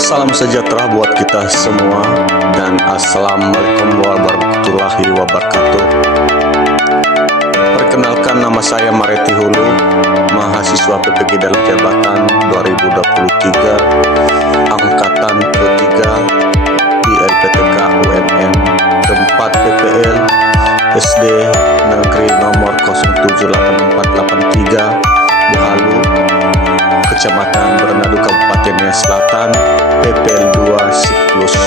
Salam sejahtera buat kita semua dan Assalamualaikum warahmatullahi wabarakatuh. Perkenalkan, nama saya Mareti Hulu, mahasiswa PPG dalam jabatan 2023 angkatan ketiga di LPTK UNM tempat PPL SD Negeri nomor 078483 Buhalu, Kecamatan Bernadu, Kabupaten Nias Selatan, PPL 2 Siklus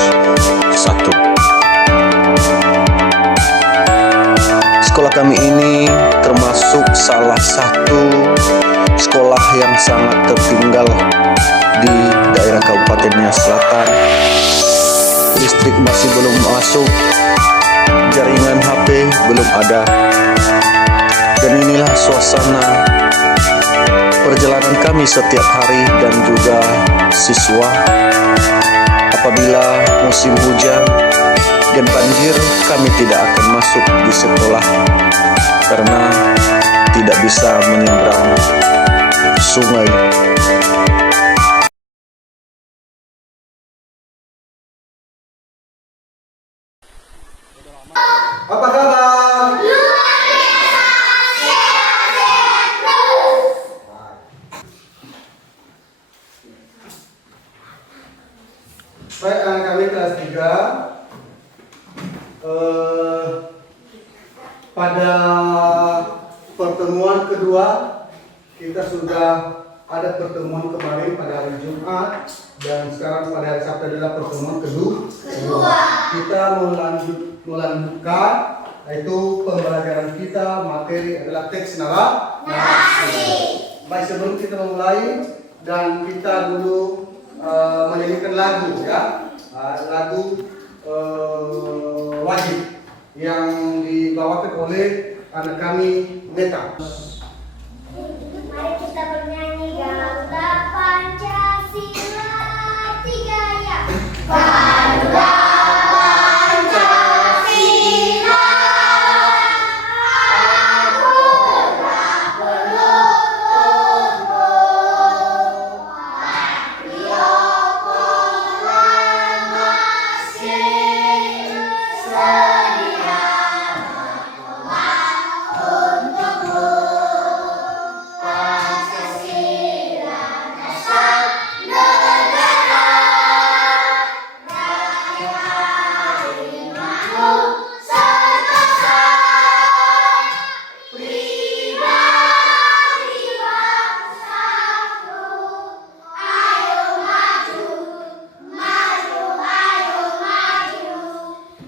1. Sekolah kami ini termasuk salah satu sekolah yang sangat tertinggal di daerah Kabupaten Nias Selatan. Listrik masih belum masuk, jaringan HP belum ada, dan inilah suasana perjalanan kami setiap hari dan juga siswa apabila musim hujan dan banjir. Kami tidak akan masuk di sekolah karena tidak bisa menyeberang sungai. Apa kabar? Baik, anak kami kelas 3. Pada pertemuan kedua kita sudah ada pertemuan kemarin pada hari Jumat, dan sekarang pada hari Sabtu adalah pertemuan kedua. Kita melanjutkan, yaitu pembelajaran kita materi adalah teks narasi. Baik, sebelum kita memulai dan kita dulu menyanyikan lagu, ya, lagu wajib yang dibawakan oleh anak kami Meta. Mari kita bernyanyi Garuda Pancasila tiga ya. Garuda Pancasila, aku telah pelukmu, patriot proklamasi, sedia untukmu. Pancasila dasar negara, rakyat harimau sebangsa, pribadi bangsaku. Ayo maju, maju, ayo maju,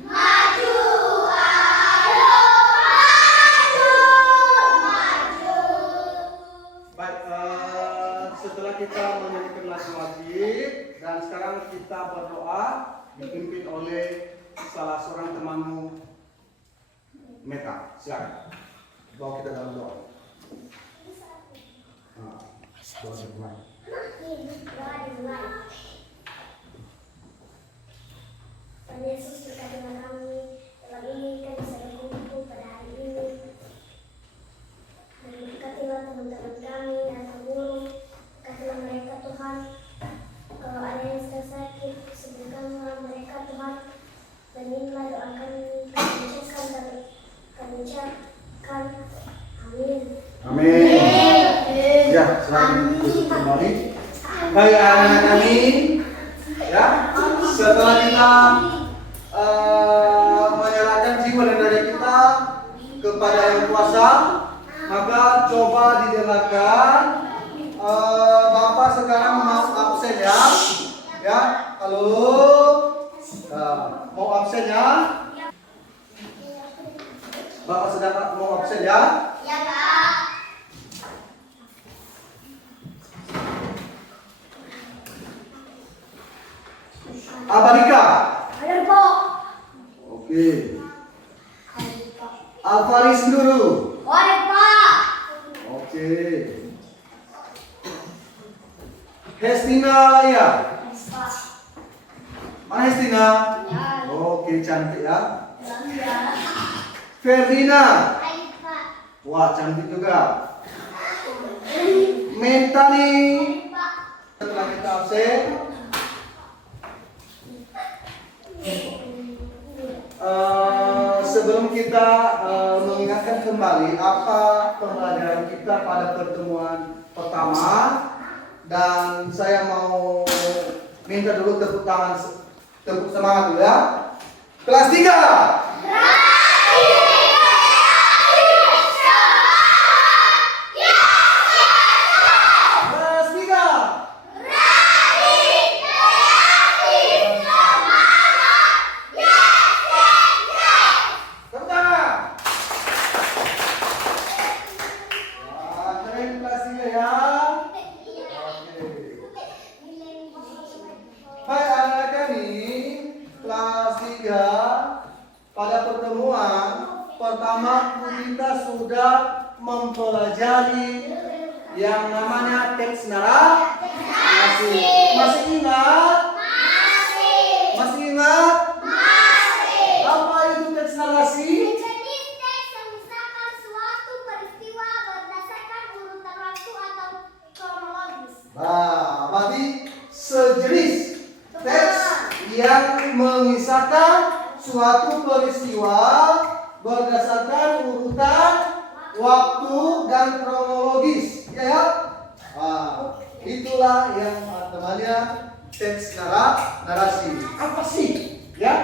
maju, ayo maju. Baik, setelah kita menyanyikan lagu wajib dan sekarang kita berdoa dipimpin oleh salah seorang temanmu Meta. Silakan bawa kita dalam doa. Doa dimulai. Tuhan Yesus, berkati dengan kami dalam ini, kami bisa berkumpul pada hari ini. Dan berkatilah teman-teman kami dan guru, berkatilah mereka Tuhan. Kalau ada yang sedang sakit, sembuhkanlah mereka Tuhan. Dan inilah doa kami ucapkan. Amin. Amin. Ya, selamat kembali. Baik, anak-anak kami, ya, setelah kita menyerahkan jiwa dan daya kita kepada Yang Kuasa, maka coba didengarkan. Bapak sekarang mau absen, ya. Ya, halo. Mau absen, ya. Bapak sedang mau absen, ya. Ya, Kak. Abarika. Ada, Pak. Oke. Alvaris dulu. Ada, Pak. Oke. Hestina Laya. Mana Hestina? Ya. Oke, cantik ya. Ya. Ferdina. Hai, Pak. Wah, cantik juga. Menta nih. Pak. Setelah kita absen, kita mengingatkan kembali apa pembelajaran kita pada pertemuan pertama, dan saya mau minta dulu tepuk tangan, tepuk semangat dulu ya. Kelas 3. Pada pertemuan pertama kita sudah mempelajari yang namanya teks narasi. Masih ingat? Masih ingat? Apa itu teks narasi? Jenis teks yang misalkan suatu peristiwa berdasarkan urutan waktu atau kronologis. Nah, berarti sejenis teks yang mengisahkan suatu peristiwa berdasarkan urutan waktu dan kronologis, ya. Nah, itulah yang namanya teks narasi. Apa sih, ya?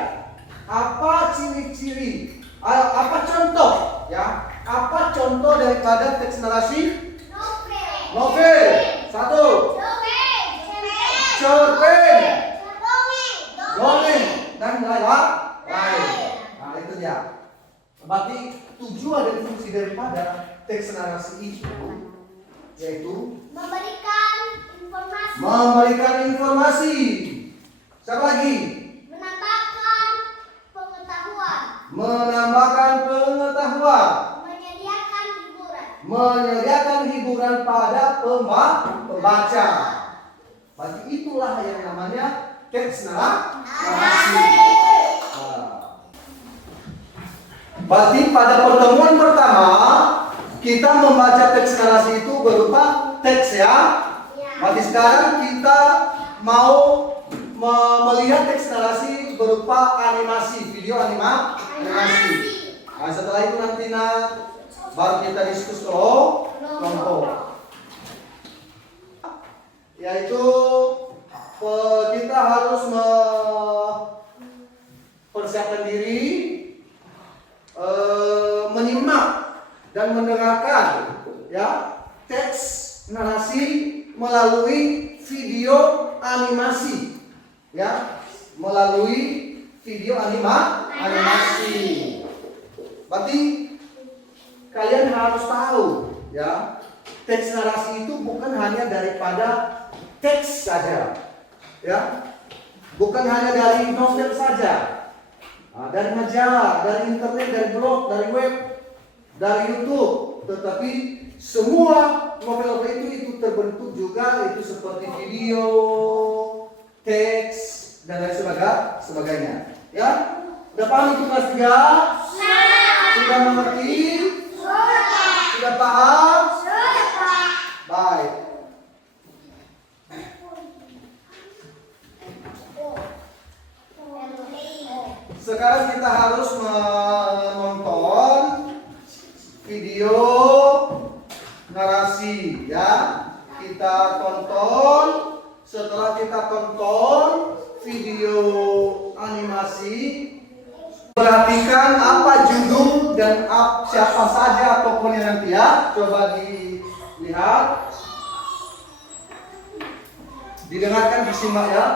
Apa ciri-ciri? Apa contoh, ya? Apa contoh daripada teks narasi? Novel. 1. Cerpen. Dongeng dan lain-lain. Nah, itu dia. Berarti tujuan dan fungsi daripada teks narasi itu yaitu Memberikan informasi. memberikan informasi. Siapa lagi? Menambahkan pengetahuan. Menambahkan pengetahuan. Menyediakan hiburan. Menyediakan hiburan pada pembaca. Berarti itulah yang namanya teks narasi. Berarti pada pertemuan pertama kita membaca teks narasi itu berupa teks, ya. Berarti sekarang kita mau melihat teks narasi berupa animasi, video animasi. Nah, setelah itu nanti baru kita diskusi kelompok. Yaitu kita harus mempersiapkan diri, menyimak dan mendengarkan, ya, teks narasi melalui video animasi, ya, melalui video animasi. Berarti kalian harus tahu, ya, teks narasi itu bukan hanya daripada teks saja, ya, bukan hanya dari novel saja. Nah, dari majalah, dari internet, dari blog, dari web, dari YouTube, tetapi semua novel-novel itu terbentuk juga itu seperti video, teks dan lain sebagainya. Ya, udah paham itu kelas 3? Sudah mengerti? Sudah paham? Baik. Sekarang kita harus menonton video narasi, ya. Kita tonton. Setelah kita tonton video animasi, perhatikan apa judul dan siapa saja tokohnya nanti, ya. Coba dilihat, didengarkan, disimak, ya.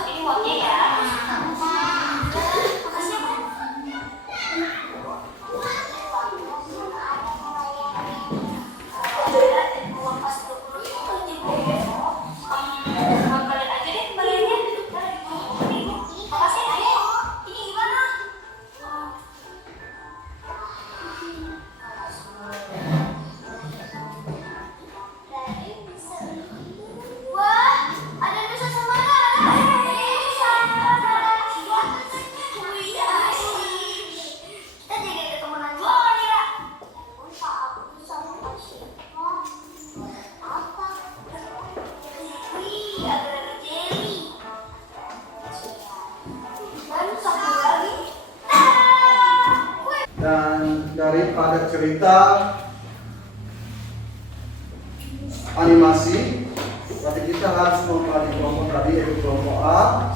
Ini uangnya ya. daripada cerita animasi. Berarti kita harus membagi kelompok tadi, yaitu kelompok A,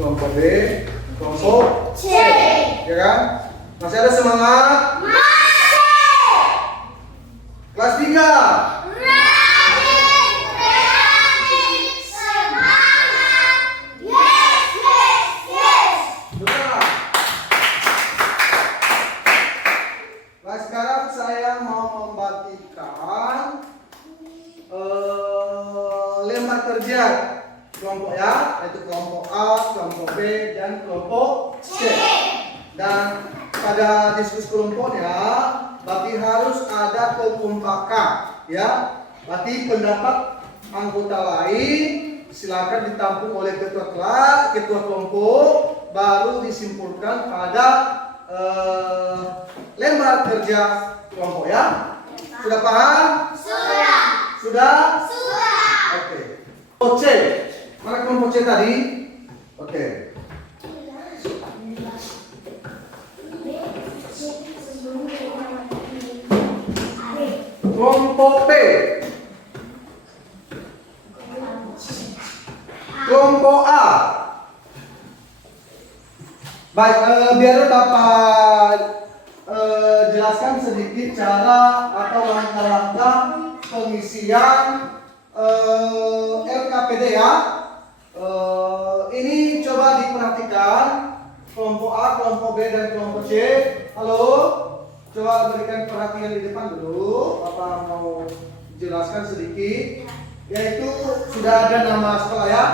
kelompok B, kelompok C. Ya kan? Masih ada semangat? Masih. Kelas 3. Nah, sekarang saya mau membagikan lembar kerja kelompok ya, yaitu kelompok A, kelompok B, dan kelompok C. Dan pada diskusi kelompoknya, berarti harus ada kekompakan, ya. Berarti pendapat anggota lain silakan ditampung oleh ketua kelas, ketua kelompok, baru disimpulkan pada lembar kerja kelompok ya. Sudah paham? Sudah. Sudah? Sudah. Oke. Kelompok C. Mana kelompok C tadi? Oke. Kelompok B. Kelompok A. Baik, biar Bapak jelaskan sedikit cara atau langkah-langkah pengisian LKPD ya. Ini coba diperhatikan kelompok A, kelompok B, dan kelompok C. Halo, coba berikan perhatian di depan dulu. Bapak mau jelaskan sedikit, yaitu sudah ada nama sekolah ya.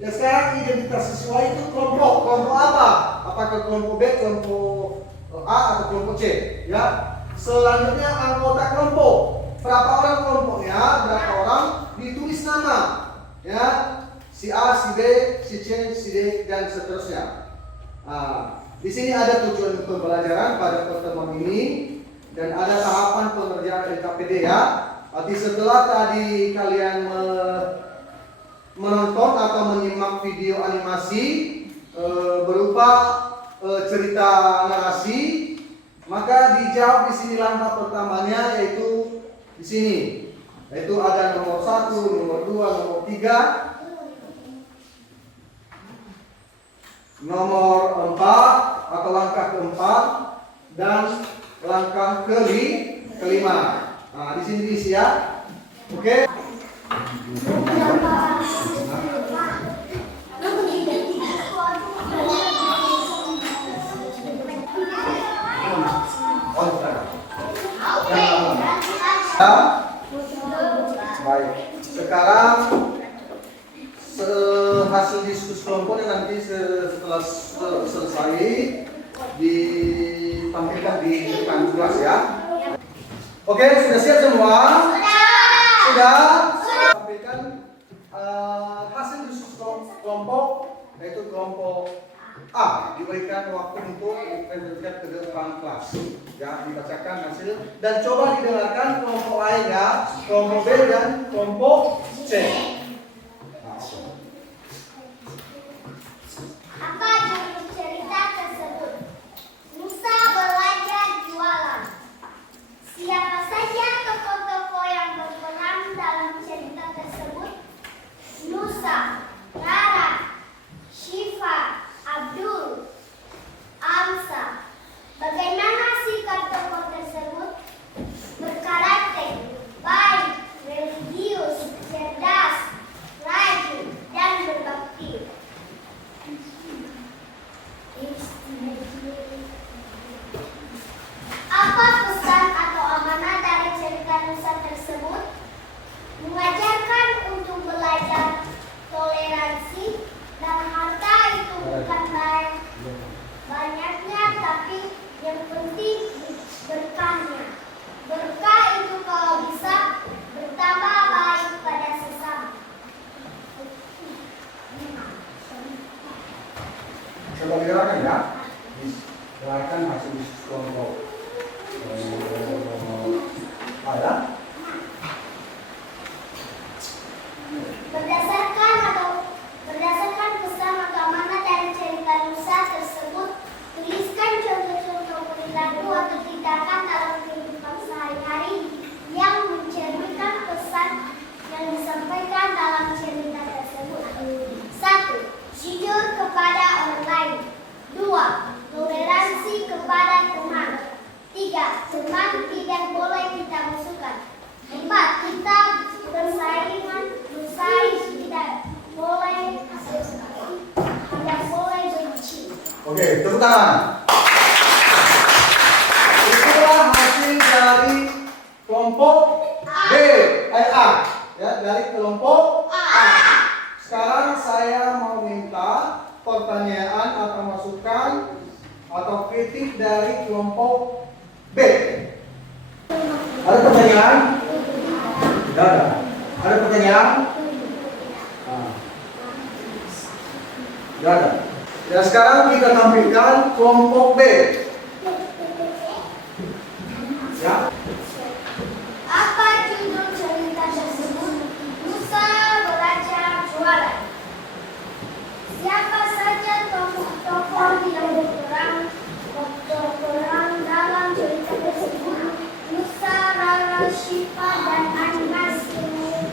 Ya, sekarang identitas siswa itu kelompok apa? Apakah kelompok B, kelompok A, atau kelompok C? Ya. Selanjutnya anggota kelompok. Berapa orang kelompoknya? Berapa orang? Ditulis nama. Ya. Si A, si B, si C, si D, dan seterusnya. Nah, di sini ada tujuan pembelajaran pada pertemuan ini dan ada tahapan pengerjaan LKPD ya. Berarti setelah tadi kalian menonton atau menyimak video animasi berupa cerita narasi, maka dijawab di sini langkah pertamanya, yaitu di sini, yaitu ada nomor 1, nomor 2, nomor 3, nomor 4 atau langkah keempat, dan langkah kelima. Nah, di sini diisi ya. Oke. Baik. Sekarang hasil diskusi kelompoknya nanti setelah selesai ditampilkan di depan kelas ya. Oke, sudah siap semua? Sudah. Tampilkan hasil diskusi kelompok, yaitu kelompok A, diberikan waktu untuk dipresentasikan ke depan kelas. Ya, dibacakan hasil dan coba didengarkan kelompok lain ya, kelompok B dan kelompok C. Apa judul cerita tersebut? Nusa belajar jualan. Siapa saja tokoh-tokoh yang berperan dalam cerita tersebut? Nusa, Rara, Syifa, Abdul, Amsa. Bagaimana sikap tokoh tersebut? Berkarakter, baik, religius, cerdas, rajin, dan berbakti. Apa pesan atau amanah dari cerita Nusa tersebut? Mengajarkan untuk belajar toleransi dan harta itu bukan banyaknya, tapi yang penting berkahnya. Berkah itu kalau bisa bertambah baik pada sesama. Coba didengarkan ya. Dengarkan hasil diskusi kelompok. Ada? Berdasarkan pesan atau amanah dari cerita Nusa tersebut, tuliskan contoh-contoh perilaku atau tindakan Oke, tepuk tangan. Itulah hasil dari kelompok B, A. Ya, dari kelompok A. Sekarang saya mau minta pertanyaan atau masukan atau kritik dari kelompok B. Ada pertanyaan? Tidak ada. Ada pertanyaan? Tidak ada. Ya, sekarang kita tampilkan kelompok B. Ya. Apa judul cerita tersebut? Musa belajar jualan. Siapa saja tokoh-tokoh yang berperan dalam cerita tersebut? Musa, Rara, Syifa, dan Anas.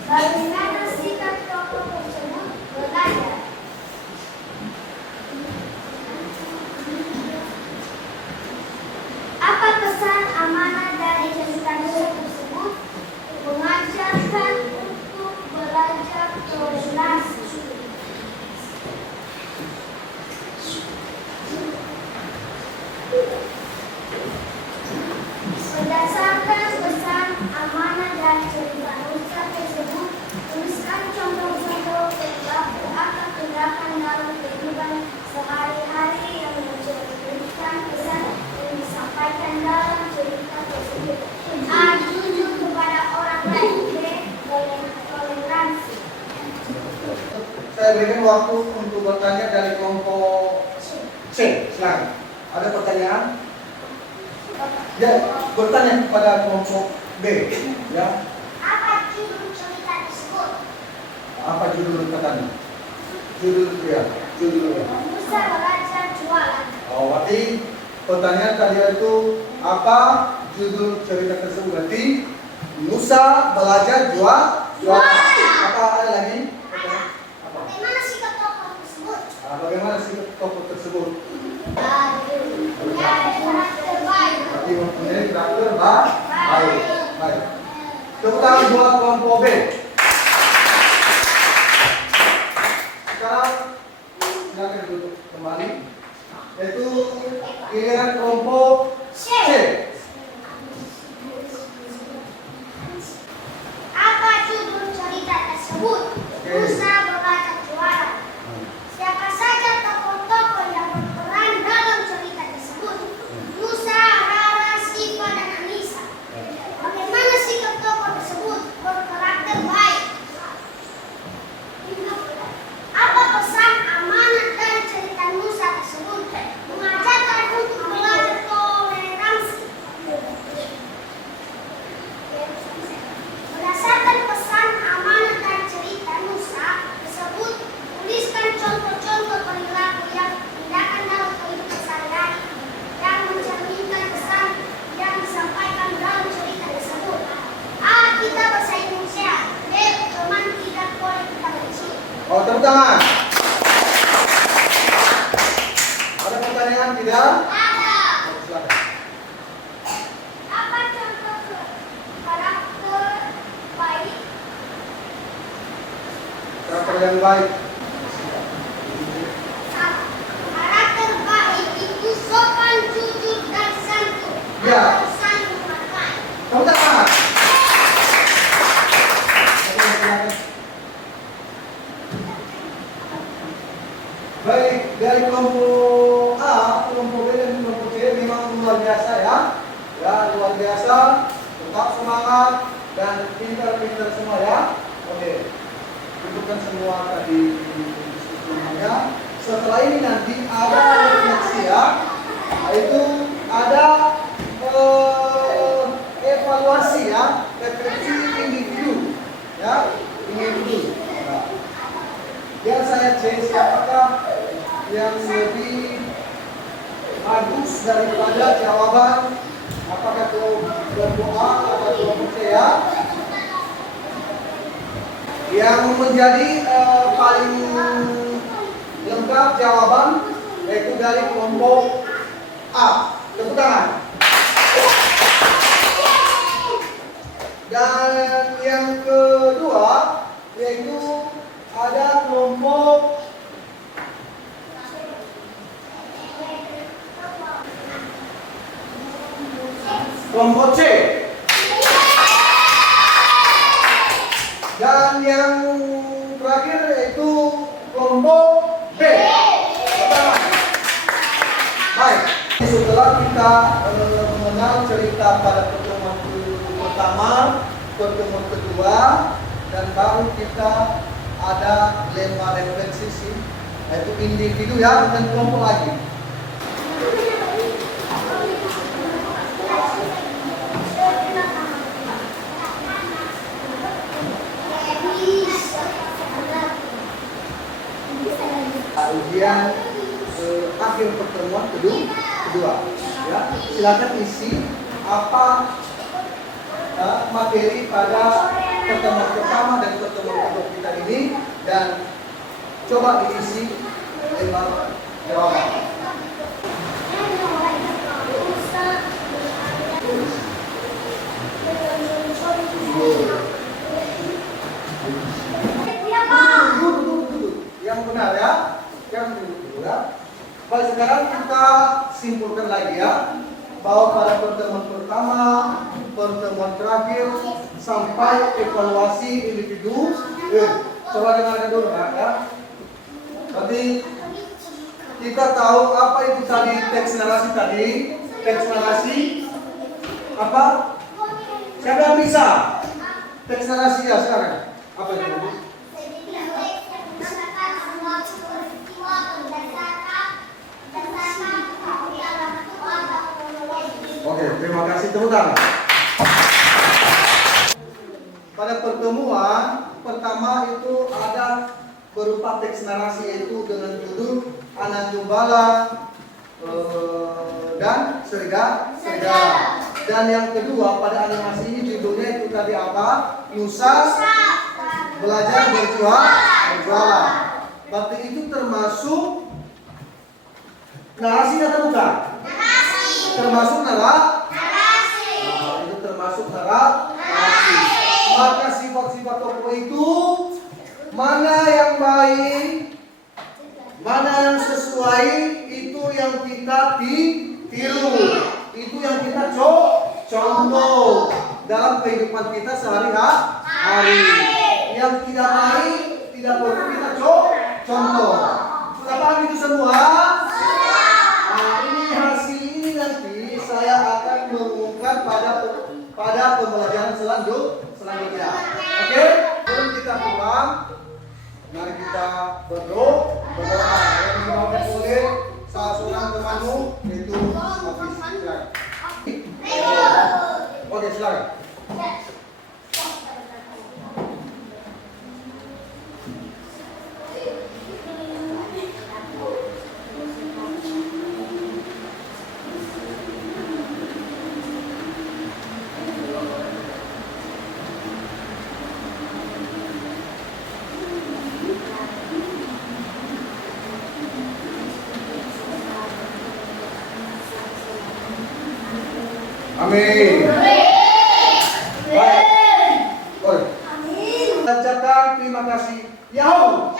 Bagaimana sikap tokoh tersebut belajar? Apa pesan amanah dari cerita tersebut? Mengajarkan untuk belajar toleransi. Berdasarkan pesan amanah dari cerita Musa tersebut, tuliskan contoh-contoh perilaku atau tindakan dalam kehidupan sehari-hari yang mencerminkan pesan yang disampaikan dalam cerita tersebut. A. Jujur kepada orang lain. B. Toleransi. Saya berikan waktu untuk bertanya dari kelompok C. Silakan. Ada pertanyaan? Ya, bertanya kepada kelompok B. Ya. Apa judul cerita tersebut? Apa judul katanya? Judul ya. Judulnya. Musa belajar jualan. Oh, berarti pertanyaan tadi itu apa judul cerita tersebut? Berarti Musa belajar jualan. Apa ada lagi? Apa? Bagaimana sikap tokoh tersebut? Bagaimana sikap tokoh tersebut? Punya karakter baik. Berarti mempunyai karakter baik. Baik. Tepuk tangan buat kelompok B. Sekarang silakan duduk kembali. Yaitu giliran kelompok C. Apa judul cerita tersebut? Musa belajar jualan. Siapa saja tokoh-tokoh yang berperan dalam cerita tersebut? Musa, Rara, Syifa, dan Anissa. Bagaimana sikap tokoh tersebut? Berkarakter baik. Apa pesan amanah dari cerita Musa tersebut? Mengajarkan untuk belajar toleransi. Berdasarkan pesan amanah dari cerita Musa tersebut, tuliskan contoh-contoh perilaku yang tindakan dalam kehidupan sehari-hari yang mencerminkan pesan yang disampaikan dalam cerita tersebut. A. Kita bersaing Indonesia. B. Teman tidak boleh kita benci. Oh, tepuk tangan. Ada pertanyaan tidak? Ada. Oh, silakan. Apa contoh karakter baik? Karakter yang baik. Karakter baik itu sopan, jujur, dan santun. Ya. Atau saling menghargai. Tepuk tangan. Oke, silakan. Baik, dari kelompok A, kelompok B, dan kelompok C memang luar biasa ya. Ya, luar biasa. Tetap semangat dan pintar-pintar semua ya. Oke. Dudukkan semua tadi semuanya. Setelah ini nanti ada refleksi ya. Itu ada evaluasi ya, refleksi individu ya, individu. Nah, yang saya cek siapakah yang lebih bagus daripada jawaban, apakah kelompok A atau kelompok C ya. Yang menjadi paling lengkap jawaban yaitu dari kelompok A. Tepuk tangan. Dan yang kedua yaitu ada kelompok kelompok C. Dan yang terakhir yaitu kelompok B. Baik, setelah kita mengenal cerita pada pertemuan pertama, pertemuan kedua, dan baru kita ada lemma refleksi, yaitu individu ya dan kelompok lagi. Ujian akhir pertemuan kedua ya, silakan isi apa materi pada pertemuan pertama dan pertemuan kedua kita ini, dan coba diisi lembar jawaban. Yang benar ya, yang dulu ya. Baik, sekarang kita simpulkan lagi ya, bahwa pada pertemuan pertama, pertemuan terakhir sampai evaluasi individu. Coba dengarkan dulu ya. Tadi kita tahu apa itu tadi teks narasi tadi. Teks narasi apa? Siapa yang bisa? Teks narasi ya sekarang. Apa itu? Oke, terima kasih, tepuk tangan. Pada pertemuan pertama itu ada berupa teks narasi, yaitu dengan judul Ananjubala dan serigala. Dan yang kedua pada animasi ini judulnya itu tadi apa? Nusa belajar berjualan. Berarti itu termasuk narasi atau bukan? Termasuk narasi. Itu termasuk narasi. Maka sifat-sifat tokoh itu mana yang baik, mana yang sesuai, itu yang kita tiru, itu yang kita contoh dalam kehidupan kita sehari-hari. Yang tidak baik tidak perlu kita contoh. Sudah paham itu semua? Nah, ini hasil ini nanti saya akan mengumumkan pada pembelajaran selanjutnya. Oke? Sebelum kita pulang, mari kita berdoa. Yang dimaukan oleh salah seorang temanmu, yaitu Hafiz. Silakan. Oke, silakan. Amin. Baik. Baik. Ucapkan terima kasih. Yahoo.